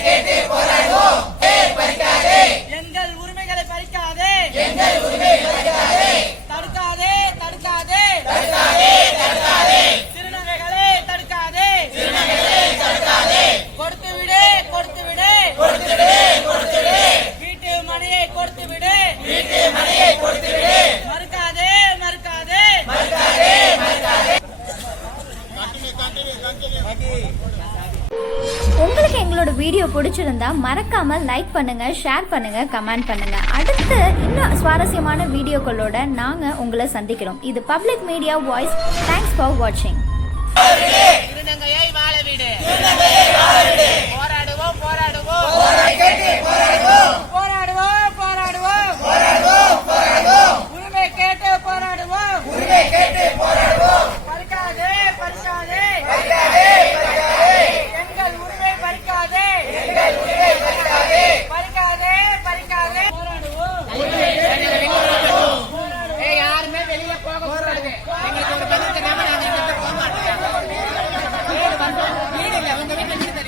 கேட்டு போராடுவோம் பறிக்காதே எங்கள் உரிமைகளை பறிக்காதே. எங்கள் உரிமை பறிக்காதே தடுக்காதே தடுக்காதே. தடுக்காதே தடுக்காதே. திருநகைகளே தடுக்காதே திருநகைகளே தடுக்காதே கொடுத்து விடு கொடுத்து விடு கொடுத்து விடு கொடுத்து விடு வீட்டு மனையை கொடுத்து விடு வீட்டு மனையை கொடுத்து விடு மறுக்காதே மறுக்காதே. மறுக்காதே மறுக்காதே கண்டினியூ கண்டினியூ கண்டினியூ வீடியோ பிடிச்சிருந்தா மறக்காம லைக் பண்ணுங்க ஷேர் பண்ணுங்க கமெண்ட் பண்ணுங்க. அடுத்து இன்னும் சுவாரஸ்யமான வீடியோக்களோட நாங்க உங்களை சந்திக்கிறோம். இது public media voice thanks for வாட்சிங் வாழ வீடு.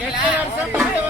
arreglar.